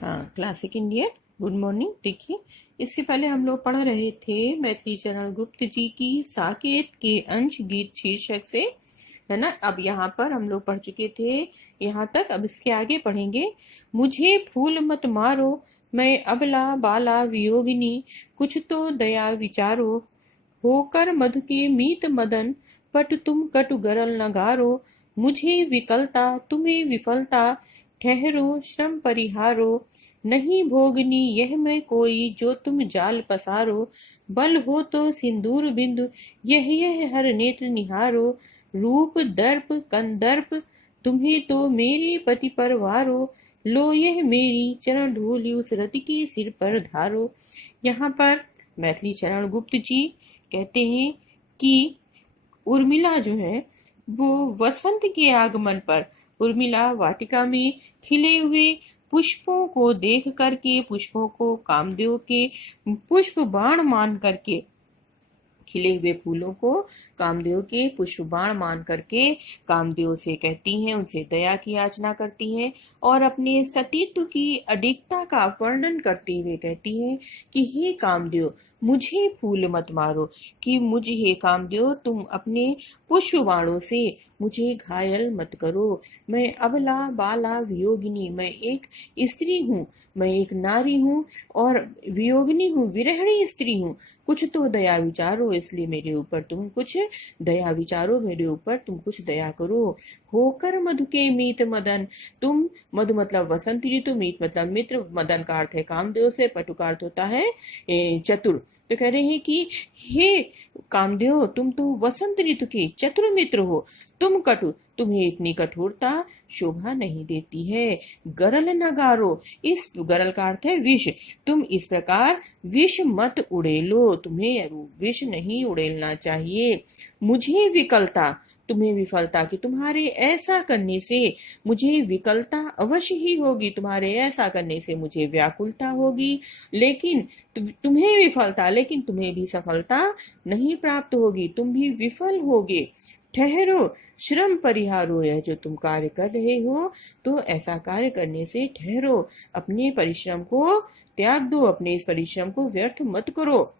हाँ, classic Indian. Good morning. देखिए, इससे पहले हम लोग पढ़ रहे थे मैथिली चरण गुप्त जी की साकेत के अंश गीत शीर्षक से, है ना। अब यहाँ पर हम लोग पढ़ चुके थे यहाँ तक। अब इसके आगे पढ़ेंगे। मुझे फूल मत मारो, मैं अबला बाला वियोगिनी, कुछ तो दया विचारो, होकर मधु के मीत मदन, पट तुम कटु गरल न गारो, मुझे विकलता तुम्हें विफलता, ठहरो श्रम परिहारो, नहीं भोगनी यह मैं कोई, जो तुम जाल पसारो, बल हो तो सिंदूर बिंदु, यह हर नेत्र निहारो, रूप दर्प कंदर्प, तुम्हें तो मेरे पति पर वारो, लो यह मेरी चरण धूलि उस रति के सिर पर धारो। यहाँ पर मैथिली चरण गुप्त जी कहते हैं कि उर्मिला जो है वो वसंत के आगमन पर, उर्मिला वाटिका में खिले हुए पुष्पों को देख करके, पुष्पों को कामदेव के पुष्प बाण मान करके, खिले हुए फूलों को कामदेव के पुष्प बाण मान करके कामदेव से कहती हैं, उनसे दया की याचना करती हैं और अपने सतीत्व की अडिगता का वर्णन करते हुए कहती हैं कि हे कामदेव, मुझे फूल मत मारो, कि मुझे हे कामदेव तुम अपने पुष्प बाणों से मुझे घायल मत करो। मैं अबला बाला वियोगिनी, मैं एक स्त्री हूँ, मैं एक नारी हूँ और वियोगिनी हूँ, विरहिणी स्त्री हूँ। कुछ तो दया विचारो, इसलिए मेरे ऊपर तुम कुछ दया विचारो, मेरे ऊपर तुम कुछ दया करो। होकर मधु के मीत मदन, तुम, मधु मतलब वसंत ऋतु, मीत मतलब मित्र, मदन का अर्थ है कामदेव से, पटु का अर्थ होता है चतुर। तो कह रहे हैं कि हे कामदेव, तुम तो वसंत ऋतु के चतुर मित्र हो, तुम कटु, तुम्हें इतनी कठोरता शोभा नहीं देती है। गरल नगारो, इस गरल का अर्थ है विष, तुम इस प्रकार विष मत उड़ेलो, तुम्हें विष नहीं उड़ेलना चाहिए। मुझे विकलता, तुम्हें विफलता, कि तुम्हारे ऐसा करने से मुझे विकलता अवश्य ही होगी, तुम्हारे ऐसा करने से मुझे व्याकुलता होगी, लेकिन तुम्हें विफलता, लेकिन तुम्हें भी सफलता नहीं प्राप्त होगी, तुम भी विफल होगे। ठहरो श्रम परिहारो, यह जो तुम कार्य कर रहे हो तो ऐसा कार्य करने से ठहरो, अपने परिश्रम को त्याग दो, अपने इस परिश्रम को व्यर्थ मत करो।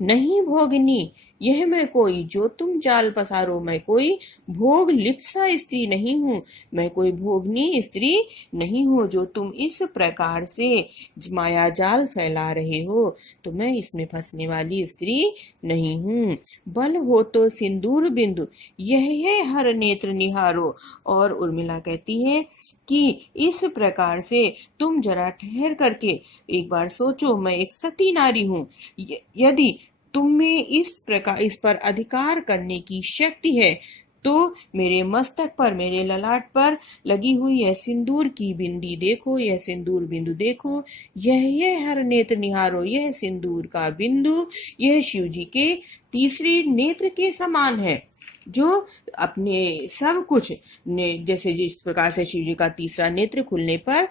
नहीं भोगनी यह मैं कोई, जो तुम जाल पसारो, मैं कोई भोग लिप्सा स्त्री नहीं हूँ, मैं कोई भोगनी स्त्री नहीं हूँ, जो तुम इस प्रकार से माया जाल फैला रहे हो, तो मैं इसमें फंसने वाली स्त्री नहीं हूँ। बल हो तो सिंदूर बिंदु, यह हर नेत्र निहारो। और उर्मिला कहती है कि इस प्रकार से तुम जरा ठहर करके एक बार सोचो, मैं एक सती नारी हूँ, यदि तुम में इस प्रकार इस पर अधिकार करने की शक्ति है तो मेरे मस्तक पर, मेरे ललाट पर लगी हुई यह सिंदूर की बिंदी देखो, यह सिंदूर बिंदु देखो, यह हर नेत्र निहारो, यह सिंदूर का बिंदु यह शिव जी के तीसरे नेत्र के समान है, जो अपने सब कुछ जैसे जिस प्रकार से शिव जी का तीसरा नेत्र खुलने पर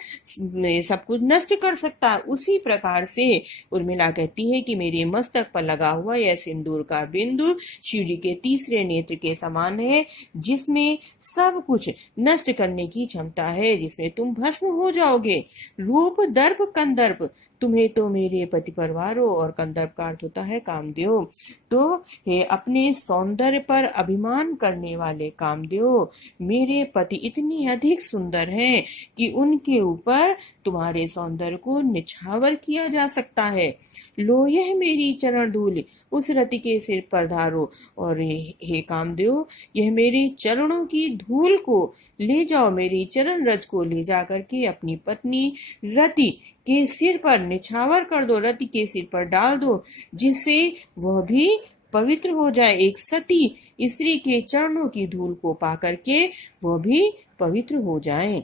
सब कुछ नष्ट कर सकता है, उसी प्रकार से उर्मिला कहती है कि मेरे मस्तक पर लगा हुआ यह सिंदूर का बिंदु शिव जी के तीसरे नेत्र के समान है, जिसमें सब कुछ नष्ट करने की क्षमता है, जिसमें तुम भस्म हो जाओगे। रूप दर्प कंदर्प, तुम्हें तो मेरे पति परवारो, और कंदर्प का अर्थ होता है कामदेव। तो हे अपने सौंदर्य पर अभिमान करने वाले कामदेव, मेरे पति इतने अधिक सुंदर हैं कि उनके ऊपर तुम्हारे सौंदर्य को निछावर किया जा सकता है। लो यह मेरी चरण धूल उस रति के सिर पर धारो, और हे कामदेव, यह मेरे चरणों की धूल को ले जाओ, मेरी चरण रज को ले जा करके अपनी पत्नी रति के सिर पर निछावर कर दो, रति के सिर पर डाल दो, जिससे वह भी पवित्र हो जाए। एक सती स्त्री के चरणों की धूल को पा करके वह भी पवित्र हो जाए।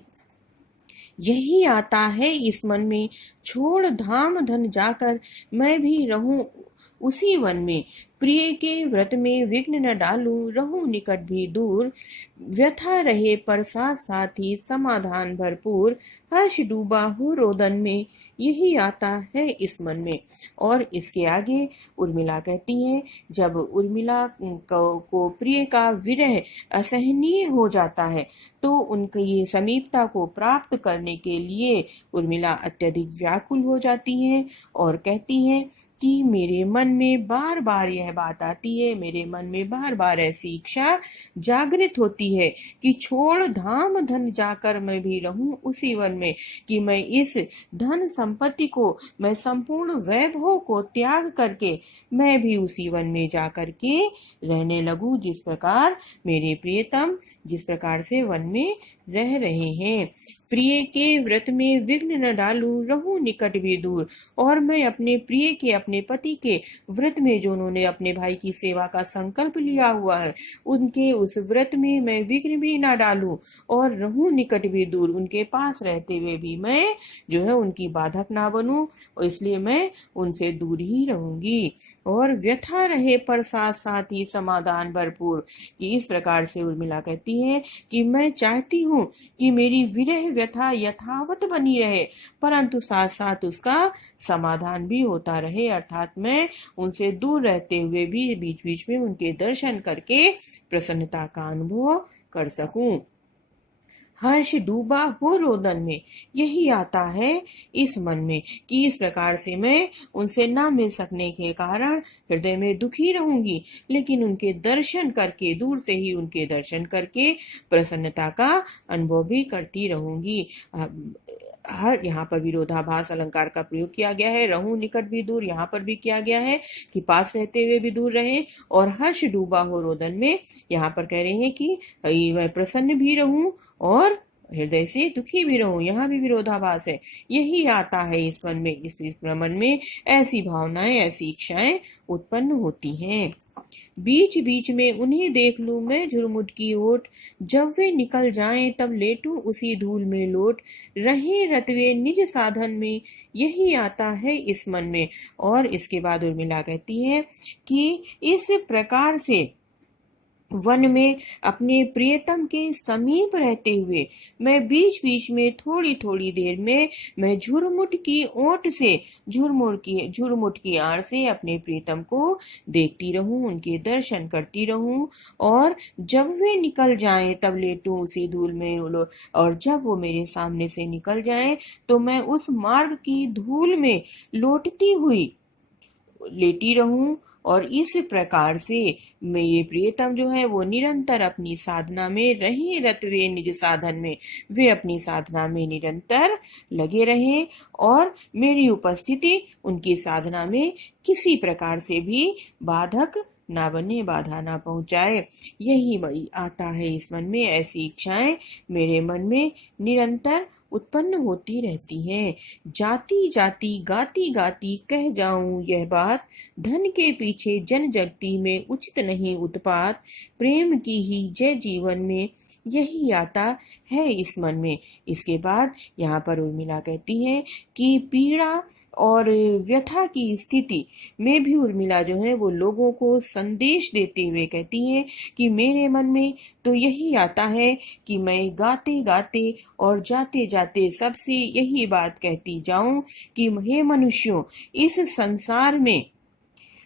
यही आता है इस मन में, छोड़ धाम धन जाकर मैं भी रहूं उसी वन में। प्रिय के व्रत में विघ्न न डालूं, रहूं निकट भी दूर। व्यथा रहे पर साथ साथ ही समाधान भरपूर। हर्ष डूबा हो रोदन में, यही आता है इस मन में। और इसके आगे उर्मिला कहती है, जब उर्मिला को प्रिय का विरह असहनीय हो जाता है तो उनकी ये समीपता को प्राप्त करने के लिए उर्मिला अत्यधिक व्याकुल हो जाती हैं और कहती हैं कि मेरे मन में बार बार यह बात आती है, मेरे मन में बार बार ऐसी इच्छा जागृत होती है कि छोड़ धाम धन जाकर मैं भी रहूं उसी वन में, कि मैं इस धन संपत्ति को, मैं संपूर्ण वैभव को त्याग करके मैं भी उसी वन में जाकर के रहने लगूं, जिस प्रकार मेरे प्रियतम जिस प्रकार से वन में रह रहे हैं। प्रिय के व्रत में विघ्न न डालूं, रहूं निकट भी दूर। और मैं अपने प्रिय के, अपने पति के व्रत में, जो उन्होंने अपने भाई की सेवा का संकल्प लिया हुआ है, उनके उस व्रत में मैं विघ्न भी ना डालूं और रहूं निकट भी दूर। उनके पास रहते हुए भी मैं जो है उनकी बाधक ना बनूं, और इसलिए मैं उनसे दूर ही रहूंगी। और व्यथा रहे पर साथ साथ ही समाधान भरपूर, कि इस प्रकार से उर्मिला कहती है कि मैं चाहती हूँ कि मेरी विरह व्यथा यथावत बनी रहे, परंतु साथ साथ उसका समाधान भी होता रहे, अर्थात मैं उनसे दूर रहते हुए भी बीच बीच में उनके दर्शन करके प्रसन्नता का अनुभव कर सकूं। हर्ष डूबा हो रोदन में, यही आता है इस मन में, कि इस प्रकार से मैं उनसे ना मिल सकने के कारण हृदय में दुखी रहूंगी, लेकिन उनके दर्शन करके, दूर से ही उनके दर्शन करके प्रसन्नता का अनुभव भी करती रहूंगी। हर यहाँ पर विरोधाभास अलंकार का प्रयोग किया गया है। रहूं निकट भी दूर यहाँ पर भी किया गया है कि पास रहते हुए भी दूर रहे, और हर्ष डूबा हो रोदन में यहाँ पर कह रहे हैं कि मैं प्रसन्न भी रहूं और हृदय से दुखी भी रहूं, यहाँ भी विरोधाभास है। यही आता है इस मन में, इस मन में ऐसी भावनाएं, ऐसी इच्छाएं उत्पन्न होती हैं। बीच बीच में उन्हें देख लूं मैं झुरमुट की ओट, जब वे निकल जाएं तब लेटूं उसी धूल में लोट। रहे रतवे निज साधन में, यही आता है इस मन में। और इसके बाद उर्मिला कहती है कि इस प्रकार से वन में अपने प्रियतम के समीप रहते हुए मैं बीच बीच में थोड़ी थोड़ी देर में मैं झुरमुट की ओट से, झुरमुट की आड़ से अपने प्रियतम को देखती रहूं, उनके दर्शन करती रहूं, और जब वे निकल जाएं तब लेटूं उसी धूल में, और जब वो मेरे सामने से निकल जाएं तो मैं उस मार्ग की धूल में लोटती हुई लेटी रहूं। और इस प्रकार से मेरे प्रियतम जो है वो निरंतर अपनी साधना में रहे, रतवे निज साधन में, वे अपनी साधना में निरंतर लगे रहें और मेरी उपस्थिति उनकी साधना में किसी प्रकार से भी बाधक ना बने, बाधा ना पहुंचाए। यही आता है इस मन में, ऐसी इच्छाएं मेरे मन में निरंतर उत्पन्न होती रहती हैं। जाती जाती गाती गाती कह जाऊं यह बात, धन के पीछे जन जगती में उचित नहीं उत्पात। प्रेम की ही जय जीवन में, यही आता है इस मन में। इसके बाद यहाँ पर उर्मिला कहती है कि पीड़ा और व्यथा की स्थिति में भी उर्मिला जो है वो लोगों को संदेश देते हुए कहती है कि मेरे मन में तो यही आता है कि मैं गाते गाते और जाते जाते सबसे यही बात कहती जाऊं कि हे मनुष्यों, इस संसार में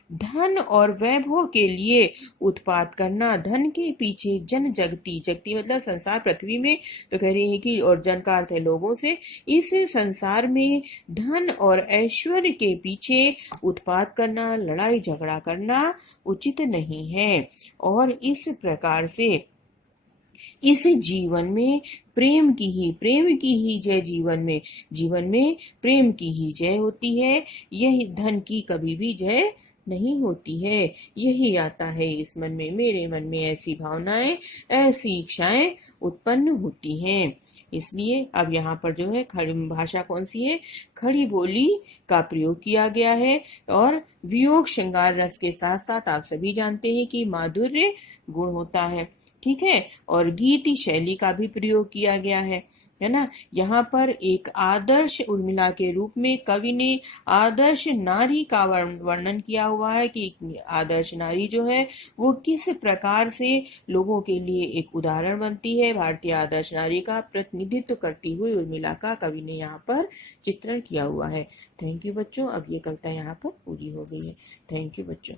धन और वैभव के लिए उत्पात करना, धन के पीछे जन जगती, जगती मतलब संसार पृथ्वी में, तो कह रही है कि, और जन का अर्थ है लोगों से, इस संसार में धन और ऐश्वर्य के पीछे उत्पात करना, लड़ाई झगड़ा करना उचित नहीं है। और इस प्रकार से इस जीवन में प्रेम की ही जय, जीवन में प्रेम की ही जय होती है। यही धन की कभी भी जय नहीं होती है। यही आता है इस मन में, मेरे मन में ऐसी भावनाएं, ऐसी इच्छाएं उत्पन्न होती हैं। इसलिए अब यहाँ पर जो है खड़ी भाषा कौन सी है, खड़ी बोली का प्रयोग किया गया है। और वियोग श्रृंगार रस के साथ साथ आप सभी जानते हैं कि माधुर्य गुण होता है। ठीक है। और गीति शैली का भी प्रयोग किया गया है ना। यहाँ पर एक आदर्श उर्मिला के रूप में कवि ने आदर्श नारी का वर्णन किया हुआ है कि आदर्श नारी जो है वो किस प्रकार से लोगों के लिए एक उदाहरण बनती है। भारतीय आदर्श नारी का प्रतिनिधित्व करती हुई उर्मिला का कवि ने यहाँ पर चित्रण किया हुआ है। थैंक यू बच्चों। अब ये कविता यहाँ पर पूरी हो गई है। थैंक यू बच्चों।